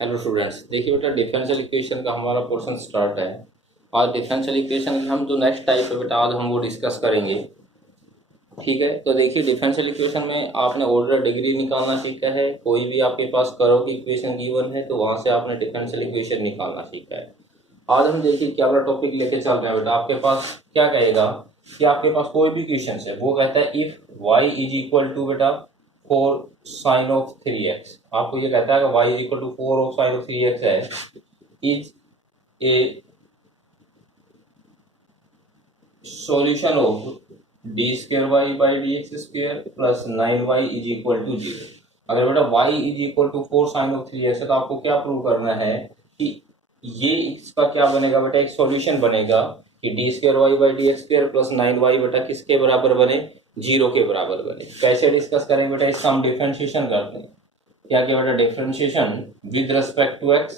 Hello students, देखिए बेटा differential equation का हमारा पोर्शन स्टार्ट है। आज डिफरेंशियल इक्वेशन के हम जो नेक्स्ट टाइप है बेटा आज हम वो डिस्कस करेंगे। ठीक है, तो देखिए डिफरेंशियल इक्वेशन में आपने ऑर्डर डिग्री निकालना सीखा है। कोई भी आपके पास करो की इक्वेशन गिवन है तो वहां से आपने डिफरेंशियल इक्वेशन निकालना सीखा है। आज हम देखिए क्या बड़ा टॉपिक लेके चल रहे हैं बेटा। आपके पास क्या कहेगा कि आपके पास कोई भी क्वेश्चन है, वो कहता है if y is equal to बेटा 4 sin of 3x। आपको ये कहता है कि y is equal to 4 sin of 3x है, is a solution of d square y by d x square plus 9y is equal to 0। अगर बेटा y is equal to 4 sin of 3x है तो आपको क्या प्रूव करना है कि ये इसका क्या बनेगा बेटा, एक सॉल्यूशन बनेगा कि d square y by d x square plus 9y बेटा किसके बराबर बने, 0 के बराबर बने। कैसे डिस्कस करेंगे बेटा, इसका हम डिफरेंशिएशन करते हैं। क्या क्या बेटा, differentiation with respect to x।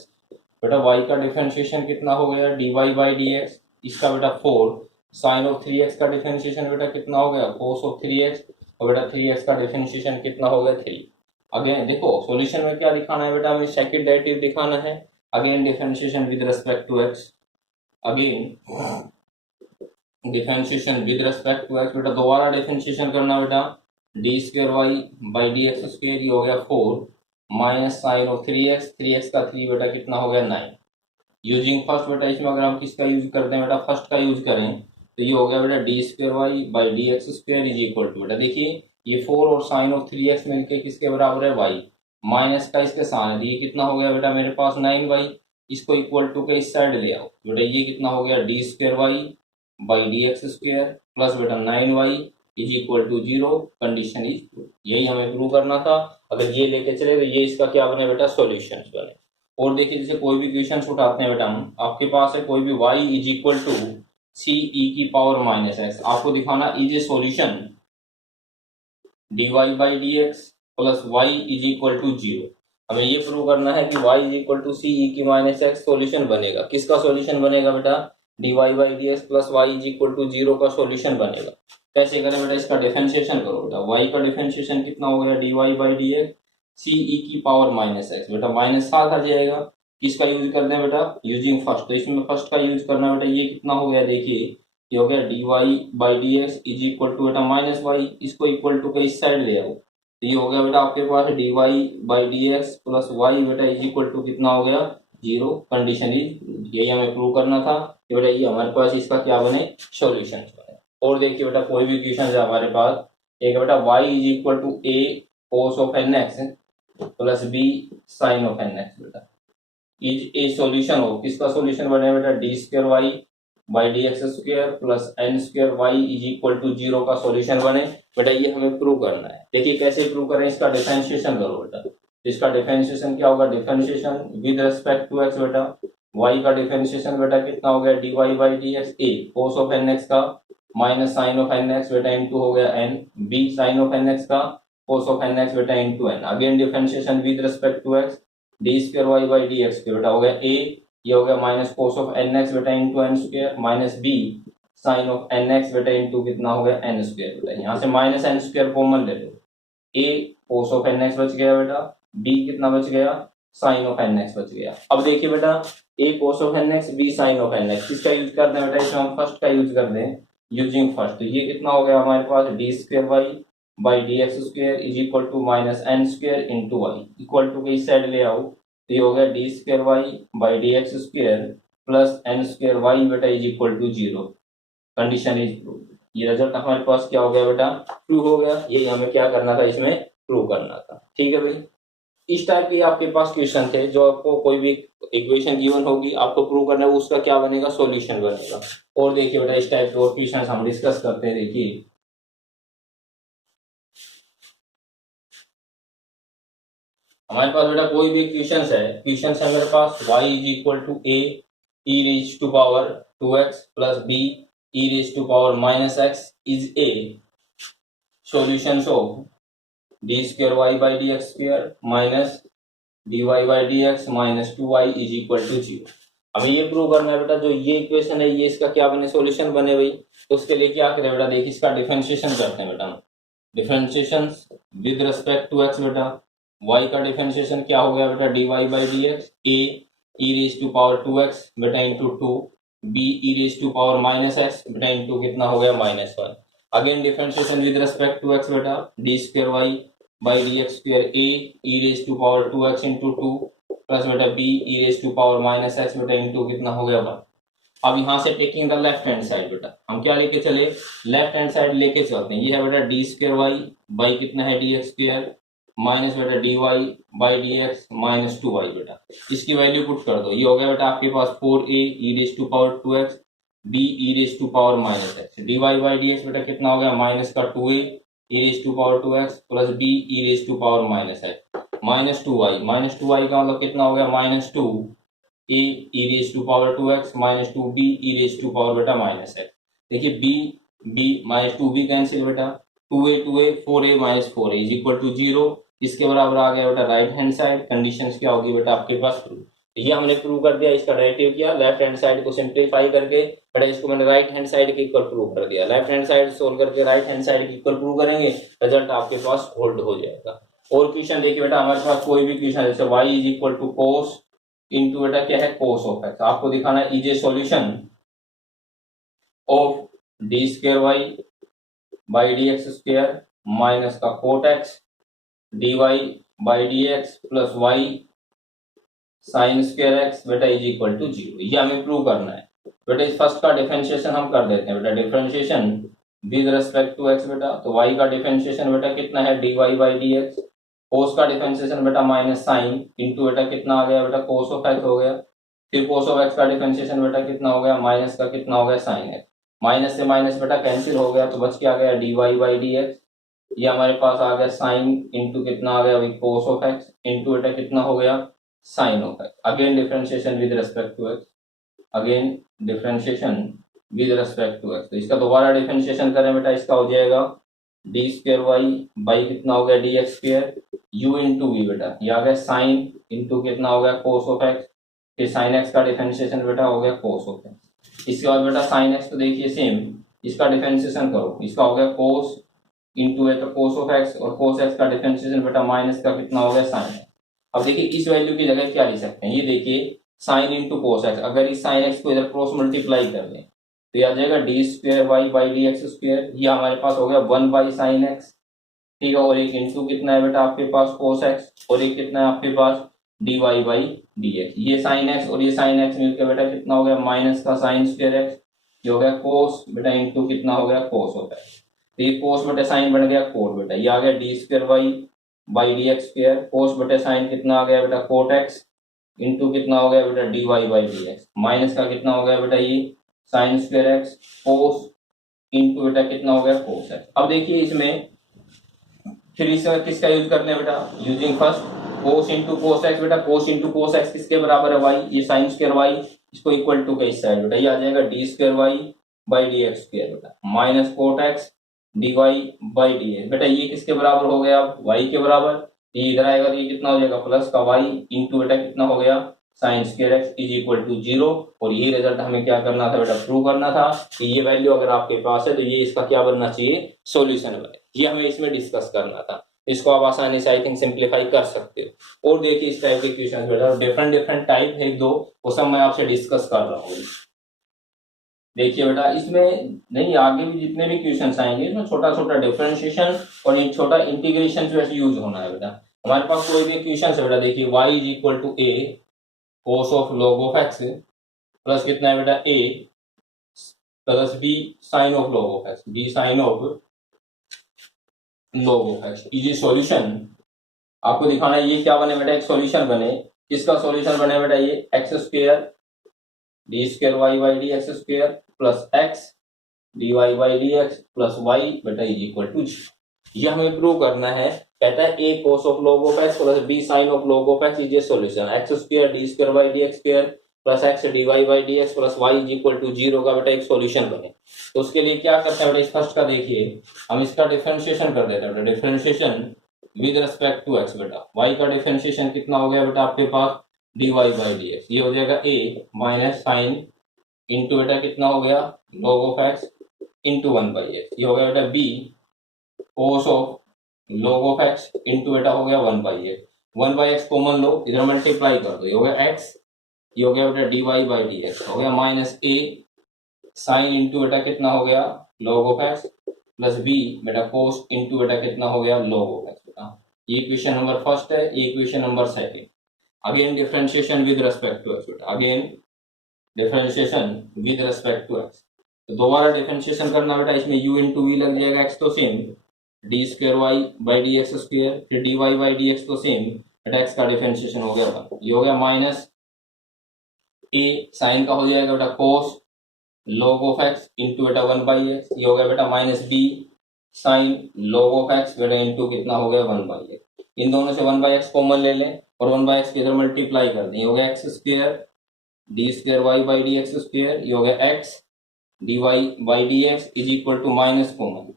बेटा y का डिफरेंशिएशन कितना हो गया, d y by d x. इसका बेटा 4 sin of 3x का डिफरेंशिएशन बेटा कितना हो गया, cos of 3x। और बेटा 3x का डिफरेंशिएशन कितना हो गया, 3। अगेन देखो सॉल्यूशन में क्या दिखाना है बेटा, हमें सेकंड डेरिवेटिव दिखाना है। Again differentiation with respect to x। Again differentiation with respect to x। बेटा दोबारा डिफरेंशिएशन करना बेटा, d square y by d x square, ये हो गया 4 minus sine of 3x। 3x का 3 बेटा कितना हो गया, 9। यूजिंग फर्स्ट बेटा, इसमें अगर हम किसका यूज करते हैं बेटा, फर्स्ट का यूज करें तो ये हो गया बेटा d square y by d x square is equal to बेटा, देखिए ये 4 और साइन ऑफ 3x मिलके किसके बराबर है, y। माइनस का इसके साथ ये कितना हो गया बेटा मेरे पास 9y। इसको इक्वल टू के इस साइड ले आओ बेटा, ये कितना हो गया d square y by d x square plus बेटा 9y is equal to 0। Condition is true, यही हमें प्रूव करना था। अगर ये लेके चले तो ये इसका क्या बने बेटा, सॉल्यूशन बने। और देखिए जैसे कोई भी क्वेश्चन उठाते हैं बेटा हम, आपके पास है कोई भी y is equal to c e की पावर माइनस एक्स, आपको दिखाना is a solution d y by d x plus y is equal to 0। हमें ये प्रूव करना है कि y is equal to c e की माइनस एक्स सॉल्यूशन बनेगा। किसका सॉल्यूशन बनेगा बेटा, d y by d x plus y is equal to 0 का सॉल्यूशन बनेगा। कैसे करें बेटा, इसका डिफरेंशिएशन करो बेटा। y का डिफरेंशिएशन कितना हो गया, d y by d x c e की पावर माइनस एक्स, बेटा माइनस साथ आ जाएगा। किसका यूज करते हैं बेटा, यूजिंग फर्स्ट, तो इसमें फर्स्ट का यूज करना बेटा। ये कितना हो गया, देखिए ये हो गया d y by d x is equal to बेटा माइनस वाई। इसको इक्वल टू के इस साइड ले आओ तो ये हो गया बेटा आपके पास d y by d x plus y बेटा इज इक्वल टू कितना हो गया, 0। कंडीशन इज, यही हमें प्रूव करना था कि बेटा ये हमारे पास इसका क्या बने, सॉल्यूशन बने। और देखिए बेटा कोई भी क्वेश्चन है हमारे पास, एक बेटा y is equal to a cos of n x plus b sine of n x बेटा इज ए सॉल्यूशन हो। किसका सॉल्यूशन बने बेटा, d square y by d x square plus n square y is equal to 0 का solution बने। बेटा ये हमें प्रूव करना है। देखिए कैसे प्रूव करें, इसका डिफरेंशिएशन करो बेटा। इसका डिफरेंशिएशन क्या होगा, differentiation with respect to x बेटा। y का डिफरेंशिएशन बेटा कितना हो गया, d y by d x a cos of n x का minus sine of n x बेटा इंटू हो गया n, b sine of n x का कोस ऑफ एन एक्स बेटा into n. Again differentiation with respect to x, d square y by d x बेटा हो गया a, ये हो गया minus cos of n x बेटा into n square minus b sine of n x बेटा into कितना हो गया एन स्क्र बेटा। यहाँ से माइनस एन स्क्र कॉमन ले लो, ए कोस ऑफ एन एक्स बच गया बेटा, बी कितना बच गया, साइन ऑफ एन एक्स बच गया। अब देखिए बेटा a cos of n x b sine of n x, किसका यूज करते हैं बेटा, इसमें हम फर्स्ट का यूज करते हैं यूजिंग फर्स्ट। तो ये कितना हो गया हमारे पास, d square y by d x square is equal to minus n square into y, equal to के इस साइड ले आओ तो ये हो गया d square y by d x square plus n square y बेटा is equal to 0। Condition is true. ये रिजल्ट हमारे पास क्या हो गया बेटा, ट्रू हो गया। यही हमें क्या करना था, इसमें प्रूव करना था। ठीक है भाई, इस टाइप के आपके पास क्वेश्चन थे जो आपको कोई भी इक्वेशन गिवन होगी आपको प्रूव करना है, उसका क्या बनेगा, सॉल्यूशन बनेगा। और देखिए बेटा इस टाइप के और क्वेश्चन हम डिस्कस करते हैं। देखिए हमारे पास बेटा कोई भी क्वेश्चन है मेरे पास, y is equal to a e raise to power 2x plus b e raise to power minus x is a solution of d square y by d x square minus d y by d x minus 2y is equal to 0। हमें ये prove करना है बेटा, जो ये equation है ये इसका क्या बने, सॉल्यूशन बने भाई। तो उसके लिए क्या करें बेटा, देखिए इसका डिफरेंशिएशन करते हैं बेटा। Differentiation with respect to x बेटा, y का डिफरेंशिएशन क्या हो गया बेटा dy by d x, a e raise to power 2x बेटा into 2, b e raise to power minus x बेटा इंटू कितना हो गया minus 1। Again differentiation with respect to x बेटा d square y by d x square a e raise to power 2x into 2 plus बेटा b e raise to power minus x बेटा into कितना हो गया 1। अब यहाँ से taking the left hand side बेटा हम क्या लेके चले, लेफ्ट हैंड साइड लेके चलते हैं। ये है बेटा डी स्क्वायर वाई बाई कितना है डी एक्स स्क्वायर माइनस बेटा d y by d x minus 2y बेटा, इसकी वैल्यू पुट कर दो। ये हो गया बेटा आपके पास 4a e raise to power 2x b e raise to power minus x, d y by d x बेटा कितना हो गया माइनस का 2a e raise to power 2x plus b e raise to power minus x minus 2y का मतलब कितना हो गया minus 2 a e raise to power 2x minus 2b e raise to power बेटा माइनस एक्स। देखिए b minus 2b cancel बेटा 2a 4a minus 4a is equal to 0, इसके बराबर आ गया बेटा राइट हैंड साइड। कंडीशंस क्या होगी बेटा आपके पास प्रूव, ये हमने प्रूव कर दिया। इसका डेरिवेटिव किया, लेफ्ट हैंड साइड को सिंप्लीफाई करके बेटा इसको मैंने राइट हैंड साइड के इक्वल प्रूव कर दिया। लेफ्ट हैंड साइड सोल्व करके राइट हैंड साइड के इक्वल प्रूव करेंगे, रिजल्ट आपके पास होल्ड हो जाएगा। और क्वेश्चन देखिए बेटा हमारे पास कोई भी क्वेश्चन जैसे y is equal to cos into बेटा क्या है कोस ऑफ एक्स, आपको दिखाना है is a solution of d square y by d x square minus का cot x d y by d x plus y sine square x बेटा is equal to 0। ये हमें प्रूव करना है बेटा। इस फर्स्ट का डिफरेंशिएशन हम कर देते हैं बेटा, differentiation with respect to x बेटा, तो y का डिफरेंशिएशन बेटा कितना है d y by d x, cos का डिफरेंशिएशन बेटा माइनस साइन इंटू बेटा कितना आ गया बेटा कोस ऑफ एक्स हो गया, फिर कोस ऑफ एक्स का डिफरेंशिएशन बेटा कितना हो गया माइनस का कितना हो गया साइन एक्स, माइनस से माइनस बेटा कैंसिल हो गया तो बच के आ गया d y by d x, ये हमारे पास आ गया साइन इंटू कितना आ गया कोस ऑफ एक्स इंटू बेटा कितना हो गया sine of x. Again differentiation with respect to x, again differentiation with respect to x, तो इसका दोबारा डिफरेंशिएशन करें बेटा, इसका हो जाएगा डी स्क्वायर वाई बाई कितना हो गया d x square u into v बेटा, ये आ गया साइन इंटू कितना हो गया कोस ऑफ एक्स, फिर साइन एक्स का डिफरेंशिएशन बेटा हो गया कोस ऑफ एक्स। इसके बाद बेटा साइन एक्स तो देखिए सेम, इसका डिफरेंशिएशन करो, इसका हो गया कोस इंटू है तो कोस ऑफ एक्स और कोस एक्स का डिफरेंशिएशन बेटा माइनस का कितना हो गया साइन एक्स। अब देखिए इस वैल्यू की जगह क्या लिख सकते हैं, ये देखिए साइन इंटू कोस एक्स, अगर इस साइन एक्स को इधर क्रॉस मल्टीप्लाई कर दें तो ये आ जाएगा d square y by d x square, ये हमारे पास हो गया 1 बाई साइन एक्स, ठीक है, और एक इंटू कितना है बेटा आपके पास कोस एक्स और एक कितना है आपके पास d y by d x, ये साइन एक्स और ये साइन एक्स मिलकर बेटा कितना हो गया माइनस का साइन स्क्वायर एक्स, ये हो गया कोस बेटा इंटू कितना हो गया कोस ऑफ एक्स, तो ये कोस बटे साइन बन गया कोट बेटा, ये आ गया d square y by d x square, cos बटे साइन कितना आ गया बेटा कोट एक्स इंटू कितना हो गया बेटा d y by d x, minus का कितना हो गया बेटा ये sine square x cos into बेटा कितना हो गया कोस एक्स। अब देखिए इसमें फिर इसमें किसका यूज करना है बेटा, यूजिंग फर्स्ट कोस इंटू कोस एक्स बेटा, कोस इंटू कोस एक्स किसके बराबर है वाई, ये साइन स्क्वायर वाई, इसको इक्वल टू के इस साइड बेटा, ये आ जाएगा d square y by d x square बेटा minus cot x d y by d x बेटा, ये किसके बराबर हो गया वाई के बराबर, ये इधर आएगा तो ये कितना हो जाएगा प्लस का वाई इंटू बेटा कितना हो गया sine square x is equal to 0, और ये रिजल्ट हमें क्या करना था बेटा प्रूव करना था कि ये वैल्यू अगर आपके पास है तो ये इसका क्या बनना चाहिए सॉल्यूशन बने, ये हमें इसमें डिस्कस करना था। इसको आप आसानी से आई थिंक सिंप्लीफाई कर सकते हो। और देखिए इस टाइप के क्वेश्चन बेटा डिफरेंट टाइप है, एक दो वो सब मैं आपसे डिस्कस कर रहा हूँ। देखिए बेटा इसमें नहीं आगे भी जितने भी क्वेश्चन आएंगे इसमें छोटा छोटा डिफरेंशिएशन और एक छोटा इंटीग्रेशन जो है यूज होना है बेटा। हमारे पास कोई भी क्वेश्चन है बेटा, देखिए y is equal to a cos of log of x plus कितना है बेटा a plus b sine of log of x, b sine of log of x is a solution. आपको दिखाना है ये क्या बने बेटा, एक सॉल्यूशन बने, किसका सॉल्यूशन बने बेटा, ये x square d square y by d x square plus x d y by d x plus y बेटा इज इक्वल टू 0। ये हमें प्रूव करना है, कहता है a cos of log of x plus b sine of log of x is a solution, x square d square y d x square plus x d y by d x plus y is equal to 0 का बेटा एक solution बने। तो उसके लिए क्या करते हैं बेटा, इस फर्स्ट का देखिए हम इसका डिफरेंशिएशन कर देते हैं बेटा, differentiation with respect to x बेटा, वाई का डिफरेंशिएशन कितना हो गया बेटा आपके पास d y by d x, ये हो जाएगा ए माइनस साइन इंटू बेटा कितना हो गया log of x into 1 by x, ये हो गया बेटा b cos of log of x into बेटा हो गया 1/x, 1/x कॉमन लो, इधर मल्टीप्लाई कर दो, ये हो गया x, ये हो गया बेटा dy/dx, हो गया माइनस a साइन इंटू बेटा कितना हो गया log of x, plus b बेटा कोस इंटू बेटा कितना हो गया log ऑफ x बेटा। ये इक्वेशन नंबर फर्स्ट है, ये equation number second. Again differentiation with respect to x बेटा, again differentiation with respect to x, तो दोबारा डिफरेंशिएशन करना बेटा, इसमें u इंटू वी लग जाएगा, x तो same, d square y by d x square, फिर d y by d x तो सेम बेटा, x का डिफरेंशिएशन हो गया 1, ये हो गया माइनस a साइन का हो जाएगा बेटा cos log of x into बेटा 1/x, ये हो गया बेटा minus b sine log of x बेटा इंटू कितना हो गया 1/x, इन दोनों से 1/x कॉमन ले लें और 1/x के इधर मल्टीप्लाई कर दें, ये हो गया x square d square y by d x square, ये हो गया x d y by d x is equal to minus common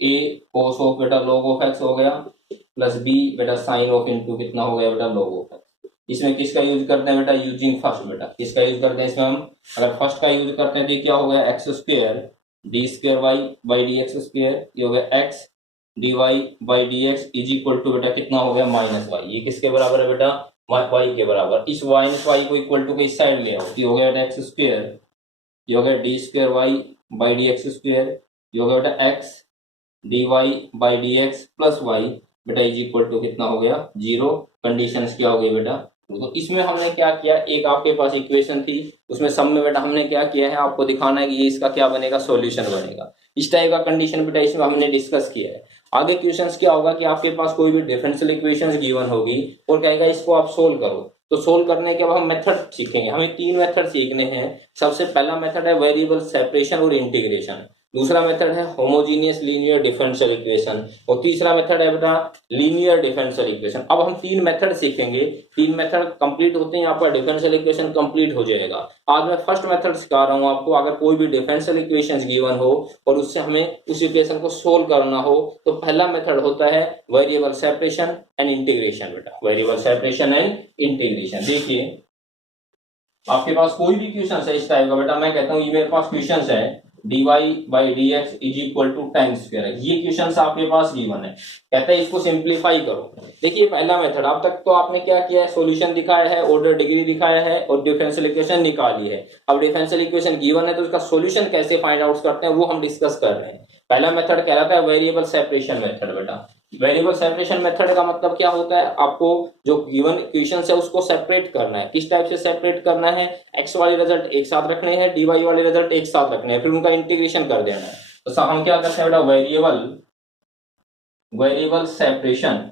a cos of बेटा log ऑफ x हो गया, प्लस b बेटा साइन ऑफ इंटू कितना हो गया बेटा log ऑफ x। इसमें किसका यूज करते हैं बेटा, यूजिंग फर्स्ट बेटा, किसका यूज करते हैं इसमें हम, अगर फर्स्ट का यूज करते हैं तो क्या हो गया x square d square y by d x square, ये हो गया x d y by d x is equal to बेटा कितना हो गया माइनस वाई, ये किसके बराबर है बेटा वाई के बराबर। इस माइनस वाई को इक्वल टू के इस साइड ले आओ, ये हो गया बेटा एक्स स्क्वेयर, ये हो गया d square y by d x square, ये हो गया बेटा x d y by d x plus y बेटा इज इक्वल टू कितना हो गया 0। कंडीशन क्या हो गई बेटा, तो इसमें हमने क्या किया, एक आपके पास इक्वेशन थी, उसमें सब में बेटा हमने क्या किया है, आपको दिखाना है कि ये इसका क्या बनेगा, सॉल्यूशन बनेगा। इस टाइप का कंडीशन बेटा इसमें हमने डिस्कस किया है। आगे क्वेश्चंस क्या होगा कि आपके पास कोई भी डिफरेंशियल इक्वेशंस गिवन होगी और कहेगा इसको आप सोल्व करो, तो सोल्व करने के बाद हम मेथड सीखेंगे। हमें 3 मेथड सीखने हैं। सबसे पहला मेथड है वेरिएबल सेपरेशन और इंटीग्रेशन, दूसरा मेथड है होमोजीनियस लीनियर डिफरेंशियल इक्वेशन और तीसरा मेथड है बेटा लीनियर डिफरेंशियल इक्वेशन। अब हम 3 मेथड सीखेंगे, 3 मेथड कंप्लीट होते हैं आपका डिफरेंशियल इक्वेशन कंप्लीट हो जाएगा। आज मैं फर्स्ट मेथड सिखा रहा हूं आपको। अगर कोई भी डिफरेंशियल इक्वेशन गिवन हो और उससे हमें उस इक्वेशन को सोल्व करना हो तो पहला मेथड होता है वेरिएबल सेपरेशन एंड इंटीग्रेशन बेटा, वेरिएबल सेपरेशन एंड इंटीग्रेशन। देखिए आपके पास कोई भी क्वेश्चन है इस टाइप का बेटा, मैं कहता हूँ ये मेरे पास क्वेश्चन है dy by d x is equal to tan square है, ये क्वेश्चन आपके पास गिवन है, कहता है इसको सिंप्लीफाई करो। देखिए पहला मेथड, अब तक तो आपने क्या किया है, सॉल्यूशन दिखाया है, ऑर्डर डिग्री दिखाया है और डिफरेंशियल इक्वेशन निकाली है। अब डिफरेंशियल इक्वेशन गिवन है तो उसका सॉल्यूशन कैसे फाइंड आउट करते हैं वो हम डिस्कस कर रहे हैं। पहला मेथड कह रहा था वेरिएबल सेपरेशन मेथड बेटा। वेरिएबल सेपरेशन मेथड का मतलब क्या होता है, आपको जो गिवन क्वेश्चन है उसको सेपरेट करना है। किस टाइप से सेपरेट करना है, एक्स वाले रिजल्ट एक साथ रखने हैं, डी वाई वाले रिजल्ट एक साथ रखने हैं, फिर उनका इंटीग्रेशन कर देना है। तो हम क्या करते हैं बेटा, वेरिएबल सेपरेशन।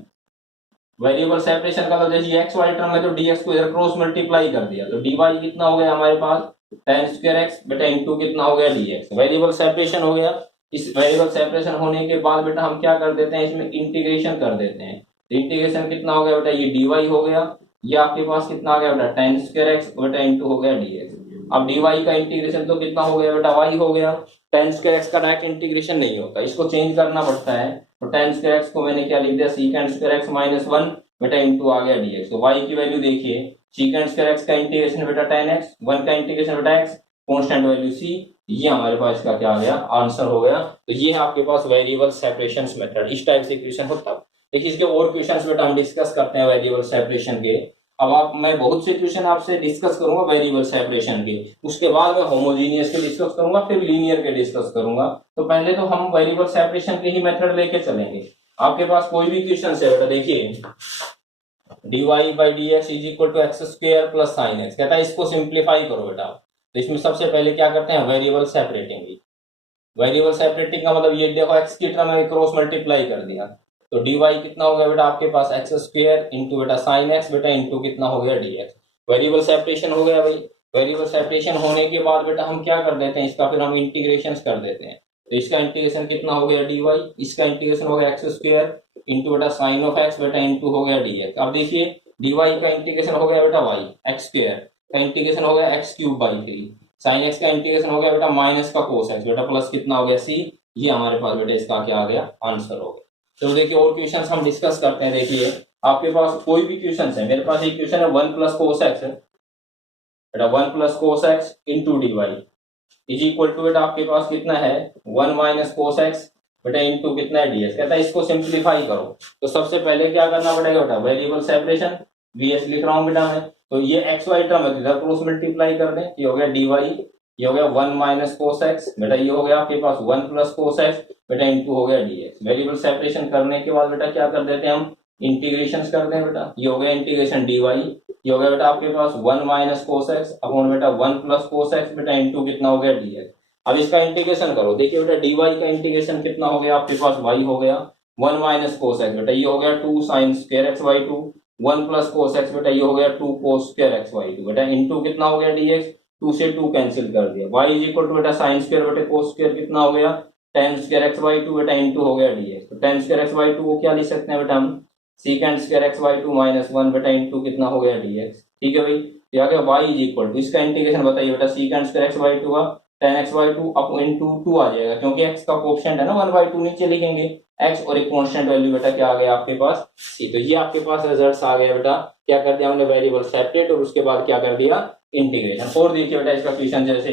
वेरिएबल सेपरेशन का मतलब जैसे एक्स वाले टर्म में तो dx को इधर क्रॉस मल्टीप्लाई कर दिया तो dy कितना हो गया हमारे पास tan स्क्वायर x बेटा इंटू कितना हो गया dx, वेरिएबल सेपरेशन हो गया। इस वेरिएबल सेपरेशन होने के बाद बेटा हम क्या कर देते हैं, इसमें इंटीग्रेशन कर देते हैं। इंटीग्रेशन कितना हो गया बेटा, ये dy हो गया, ये आपके पास कितना आ गया बेटा tan स्क्वायर x बेटा इंटू हो गया dx। अब dy का इंटीग्रेशन तो कितना हो गया बेटा y हो गया, tan स्क्वायर x का डायरेक्ट इंटीग्रेशन नहीं होता, इसको चेंज करना पड़ता है। तो tan स्क्वायर x को मैंने क्या लिख दिया, secant स्क्वायर x माइनस 1 बेटा इंटू आ गया dx। तो y की वैल्यू देखिए, secant स्क्वायर x का इंटीग्रेशन बेटा tan x, 1 का इंटीग्रेशन बेटा x, कांस्टेंट वैल्यू c, ये हमारे पास इसका क्या आ गया, आंसर हो गया। तो ये है आपके पास वेरिएबल सेपरेशन मेथड। इस टाइप से क्वेश्चन होता है। देखिए इसके और क्वेश्चंस बेटा हम डिस्कस करते हैं वेरिएबल सेपरेशन के। अब मैं बहुत से क्वेश्चन आपसे डिस्कस करूंगा वेरिएबल सेपरेशन के, उसके बाद मैं होमोजीनियस के डिस्कस करूंगा, फिर लीनियर के डिस्कस करूंगा। तो पहले तो हम वेरिएबल सेपरेशन के ही मेथड लेके चलेंगे। आपके पास कोई भी क्वेश्चन है बेटा, देखिए dy by d x is equal to x square plus sine x, कहता है इसको सिंप्लीफाई करो बेटा। तो इसमें सबसे पहले क्या करते हैं, वेरिएबल सेपरेटिंग। वेरिएबल सेपरेटिंग का मतलब ये देखो एक्स की टर्म में क्रॉस मल्टीप्लाई कर दिया तो dy कितना हो गया बेटा आपके पास एक्स स्क्वायर इंटू बेटा साइन एक्स बेटा इंटू कितना हो गया dx। वेरिएबल सेपरेशन हो गया भाई। वेरिएबल सेपरेशन होने के बाद बेटा हम क्या कर देते हैं, इसका फिर हम इंटीग्रेशन कर देते हैं। तो इसका इंटीग्रेशन कितना हो गया dy, इसका इंटीग्रेशन हो गया एक्स स्क्वायर इंटू बेटा साइन ऑफ एक्स बेटा इंटू हो गया dx। अब देखिए dy का इंटीग्रेशन हो गया बेटा y, एक्स स्क्वायर का इंटीग्रेशन हो गया x cube by 3, sign x का इंटीग्रेशन हो गया बेटा माइनस का कोस एक्स बेटा प्लस कितना हो गया c। ये हमारे पास बेटा इसका क्या आ गया, आंसर हो गया। तो देखिए और क्वेश्चंस हम डिस्कस करते हैं। देखिए आपके पास कोई भी क्वेश्चन है, मेरे पास एक क्वेश्चन है 1 प्लस कोस एक्स बेटा, 1 plus cos x into d y is equal to बेटा आपके पास कितना है 1 माइनस कोस एक्स बेटा इंटू कितना है डीएक्स। कहता है इसको सिंप्लीफाई करो, तो सबसे पहले क्या करना पड़ेगा बेटा, वेरिएबल सेपरेशन, वीएस लिख रहा हूँ बेटा मैं, तो ये एक्स वाई टर्म है इधर क्रॉस मल्टीप्लाई कर दें, ये हो गया डी वाई, ये हो गया 1 माइनस कोस एक्स, बेटा ये हो गया आपके पास 1 प्लस कोस एक्स, बेटा इंटू हो गया डीएक्स। वेरिएबल सेपरेशन करने के बाद बेटा क्या कर देते हैं हम, इंटीग्रेशन कर दें बेटा, ये हो गया इंटीग्रेशन डी वाई, ये हो गया बेटा आपके पास 1 माइनस कोस एक्स अपॉन बेटा 1 प्लस कोस एक्स, बेटा इंटू कितना हो गया डीएक्स। अब इसका इंटीग्रेशन करो, देखिए बेटा डी वाई का इंटीग्रेशन कितना हो गया आपके पास, वाई हो गया 1 माइनस कोस एक्स, बेटा ये हो गया 2 sign square x by 2, 1 plus cos x, बेटा ये हो गया 2 कोस स्क्वायर एक्स बाई 2, बेटा इंटू कितना हो गया डीएक्स, 2 से 2 कैंसिल कर दिया, y इज इक्वल टू बेटा साइन स्क्वायर बेटा कोस स्क्वायर कितना हो गया tan स्क्वायर एक्स बाई 2, बेटा इंटू हो गया डीएक्स। तो tan स्क्वायर एक्स बाई 2 को क्या लिख सकते हैं बेटा हम, secant square x by 2 minus 1, बेटा इंटू कितना हो गया डीएक्स। ठीक है भाई, तो आ गया y इज इक्वल टू, इसका इंटीग्रेशन बताइए बेटा, सीकेंड स्क्वायर एक्स बाई 2 का tan x by 2 up into 2 आ जाएगा, क्योंकि x का कोएफिशिएंट है ना 1/2, नीचे लिखेंगे x और एक कांस्टेंट वैल्यू बेटा क्या आ गया आपके पास c। तो ये आपके पास रिजल्ट्स आ गए बेटा, क्या कर दिया हमने वेरिएबल सेपरेट और उसके बाद क्या कर दिया इंटीग्रेशन। और देखिए बेटा इसका क्वेश्चन, जैसे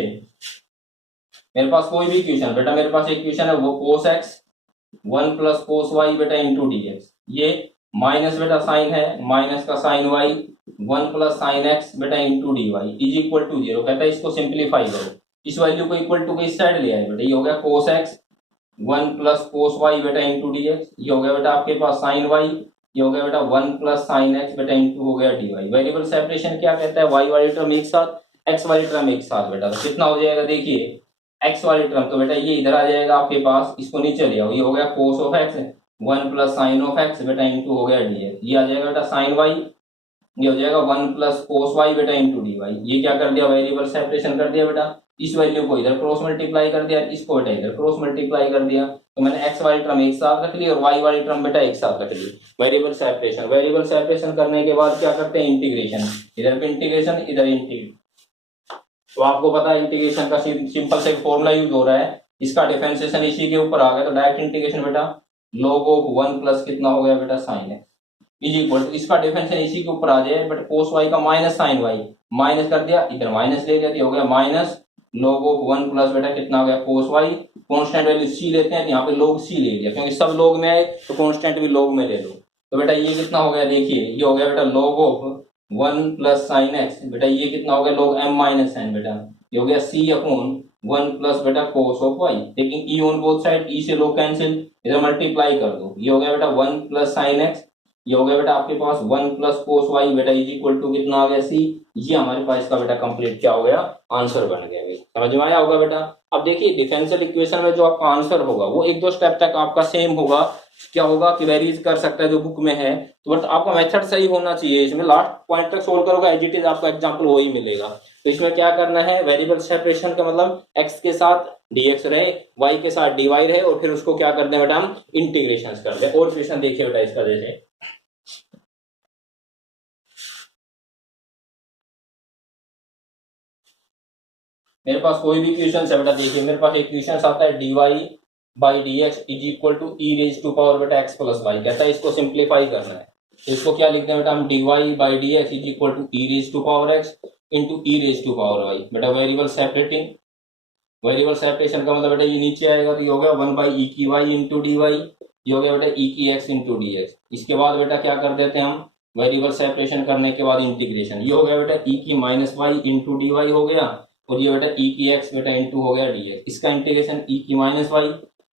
मेरे पास कोई भी क्वेश्चन बेटा, मेरे पास एक क्वेश्चन है वो cos x 1 plus cos y बेटा इंटू डीएक्स, ये माइनस बेटा साइन है, माइनस का sine y 1 plus sine x बेटा into d y is equal to 0। कहता है इसको सिंप्लीफाई करो, इस वैल्यू को इक्वल टू के इस साइड ले आए बेटा, ये हो गया cos x 1 plus cos y बेटा इंटू डीएक्स, ये हो गया बेटा आपके पास साइन वाई, ये हो गया बेटा 1 प्लस साइन एक्स बेटा इंटू हो गया डी वाई। वेरिएबल सेपरेशन क्या कहता है, वाई वाली टर्म एक साथ एक्स वाली टर्म एक साथ बेटा, तो कितना हो जाएगा देखिए, एक्स वाली टर्म तो बेटा ये इधर आ जाएगा आपके पास, इसको नीचे ले आओ, ये हो गया cos of x 1 plus sign of x बेटा इंटू हो गया डीएक्स, ये आ जाएगा बेटा साइन वाई, ये हो जाएगा 1 प्लस कोस वाई बेटा इंटू डी वाई। ये क्या कर दिया, वेरिएबल सेपरेशन कर दिया बेटा, इस वैल्यू को इधर क्रॉस मल्टीप्लाई कर दिया, इसको बेटा इधर क्रॉस मल्टीप्लाई कर दिया, तो मैंने एक्स वाली टर्म एक साथ रख ली और वाई वाली टर्म बेटा एक साथ रख ली। वेरिएबल सेपरेशन, वेरिएबल सेपरेशन करने के बाद क्या करते हैं इंटीग्रेशन, इधर पे इंटीग्रेशन इधर इंटीग्रेशन। तो आपको पता है इंटीग्रेशन का सिंपल से फॉर्मूला यूज हो रहा है, इसका डिफरेंशिएशन इसी के ऊपर आ गया, तो डायरेक्ट इंटीग्रेशन बेटा log ऑफ 1 प्लस कितना हो गया बेटा sine x is equal to, इसका डिफरेंशिएशन इसी के ऊपर आ जाए, बट कोस वाई का माइनस साइन वाई, माइनस कर दिया इधर माइनस ले लिया, हो गया माइनस log ऑफ 1 प्लस बेटा कितना हो गया cos y, constant value C लेते हैं, तो यहाँ पे log सी ले लिया, क्योंकि सब log में आए तो कांस्टेंट भी log में ले लो। तो बेटा ये कितना हो गया देखिए, ये हो गया बेटा log of 1 plus sine x, बेटा ये कितना हो गया log m माइनस साइन बेटा, ये हो गया c अपॉन 1 प्लस बेटा cos of y, taking e on both side, e से log कैंसिल, इधर मल्टीप्लाई कर दो, ये हो गया बेटा 1 प्लस साइन एक्स, ये हो गया बेटा आपके पास 1 प्लस कोस वाई बेटा इज इक्वल टू कितना आ गया सी। ये हमारे पास इसका बेटा कंप्लीट क्या हो गया आंसर बन गया भाई, समझ में आया होगा बेटा। अब देखिए डिफरेंशियल इक्वेशन में जो आपका आंसर होगा वो एक दो स्टेप तक आपका सेम होगा, क्या होगा कि वेरीज कर सकता है जो बुक में है, तो बट आपका मेथड सही होना चाहिए, इसमें लास्ट पॉइंट तक सोल्व करोगे एज इट इज आपका एग्जाम्पल वही मिलेगा। तो इसमें क्या करना है, वेरिएबल सेपरेशन का मतलब x के साथ dx रहे, y के साथ dy रहे, और फिर उसको क्या करते हैं बेटा हम इंटीग्रेशन करते हैं। और क्वेश्चन देखिए बेटा इसका, जैसे मेरे पास कोई भी क्वेश्चन है बेटा, देखिए मेरे पास एक क्वेश्चन आता है dy by d x is equal to e raise to power बेटा एक्स प्लस वाई, कहता है इसको सिंप्लीफाई करना है, तो इसको क्या लिखते हैं बेटा हम, dy by d x is equal to e raise to power x into e raise to power y, बेटा वेरिएबल सेपरेटिंग, वेरिएबल सेपरेशन का मतलब बेटा ये नीचे आएगा, तो ये हो गया 1 बाई ई की वाई इंटू डी वाई, ये हो गया बेटा ई की एक्स इंटू डी एक्स। इसके बाद बेटा क्या कर देते हैं हम, वेरिएबल सेपरेशन करने के बाद इंटीग्रेशन, ये हो गया बेटा ई की minus y into d y हो गया, और ये बेटा ई की एक्स बेटा इंटू हो गया डी एक्स, इसका इंटीग्रेशन ई की माइनस वाई,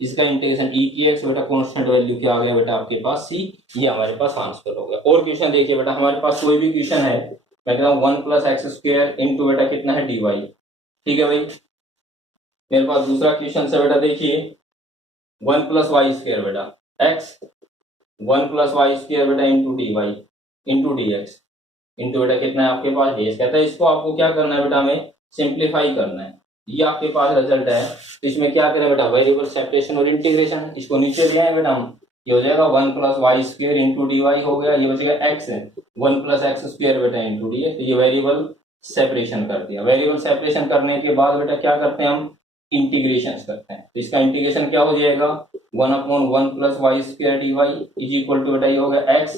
इसका इंटीग्रेशन ई की एक्स बेटा कांस्टेंट वैल्यू क्या आ गया बेटा आपके पास सी। ये हमारे पास आंसर हो गया। और क्वेश्चन देखिए बेटा, हमारे पास कोई भी क्वेश्चन है, मैं कहता हूँ 1 प्लस एक्स स्क्वायर इंटू बेटा कितना है डी वाई, ठीक है भाई। मेरे पास दूसरा क्वेश्चन है बेटा, देखिए 1 प्लस वाई स्क्वायर बेटा एक्स 1 प्लस वाई स्क्वायर बेटा into d y into d x into बेटा कितना है आपके पास डी एक्स। कहता है इसको आपको क्या करना है बेटा, हमें सिंप्लीफाई करना है, ये आपके पास रिजल्ट है। तो इसमें क्या करें बेटा, वेरिएबल सेपरेशन और इंटीग्रेशन, इसको नीचे ले आए बेटा हम, ये हो जाएगा 1 plus y square into d y हो गया, ये बचेगा एक्स है 1 प्लस एक्स स्क्वायर बेटा इंटू डी एक्स, ये वेरिएबल सेपरेशन कर दिया। वेरिएबल सेपरेशन करने के बाद बेटा क्या करते हैं हम, इंटीग्रेशन करते हैं, तो इसका इंटीग्रेशन क्या हो जाएगा 1 upon 1 plus y square d y is equal to बेटा ये हो गया एक्स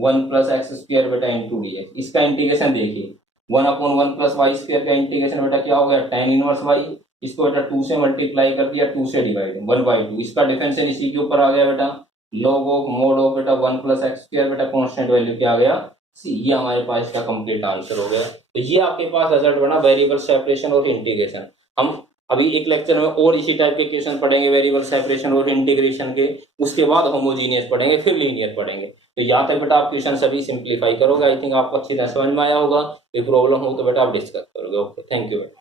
1 प्लस एक्स स्क्वायर बेटा इंटू डी एक्स। इसका इंटीग्रेशन देखिए 1 अपॉन 1 प्लस वाई स्क्वायर का इंटीग्रेशन बेटा क्या हो गया tan इनवर्स वाई, इसको बेटा 2 से मल्टीप्लाई कर दिया, 2 से डिवाइड, 1/2, इसका डिफरेंशियल इसी के ऊपर आ गया बेटा, log ऑफ मोड ऑफ बेटा 1 + x² बेटा कांस्टेंट वैल्यू क्या आ गया सी। ये हमारे पास इसका कंप्लीट आंसर हो गया। तो ये आपके पास रिजल्ट बना वेरिएबल सेपरेशन और इंटीग्रेशन। हम अभी एक लेक्चर में और इसी टाइप के क्वेश्चन पढ़ेंगे वेरिएबल सेपरेशन और इंटीग्रेशन के, उसके बाद होमोजीनियस पढ़ेंगे, फिर लीनियर पढ़ेंगे। तो यहाँ तक बेटा आप क्वेश्चन सभी सिंप्लीफाई करोगे। आई थिंक आपको अच्छी तरह समझ में आया होगा। कोई प्रॉब्लम हो तो बेटा आप डिस्कस करोगे। ओके, थैंक यू बेटा।